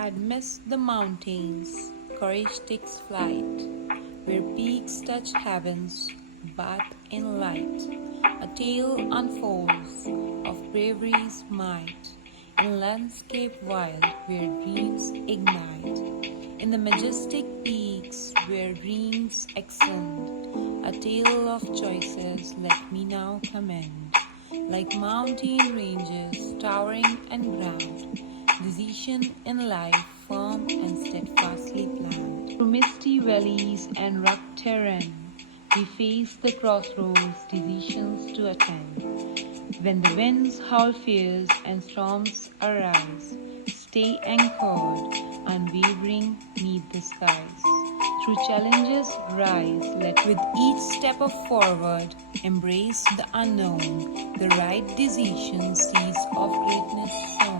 I'd miss the mountains, courage takes flight, where peaks touch heavens, bathe in light. A tale unfolds of bravery's might, in landscape wild where dreams ignite. In the majestic peaks where dreams ascend, a tale of choices let me now commend. Like mountain ranges, towering and grand, decision in life firm and steadfastly planned. Through misty valleys and rugged terrain, we face the crossroads, decisions to attend. When the winds howl fierce and storms arise, stay anchored, unwavering, neath the skies. Through challenges rise, let with each step of forward, embrace the unknown, the right decision seeds of greatness sown.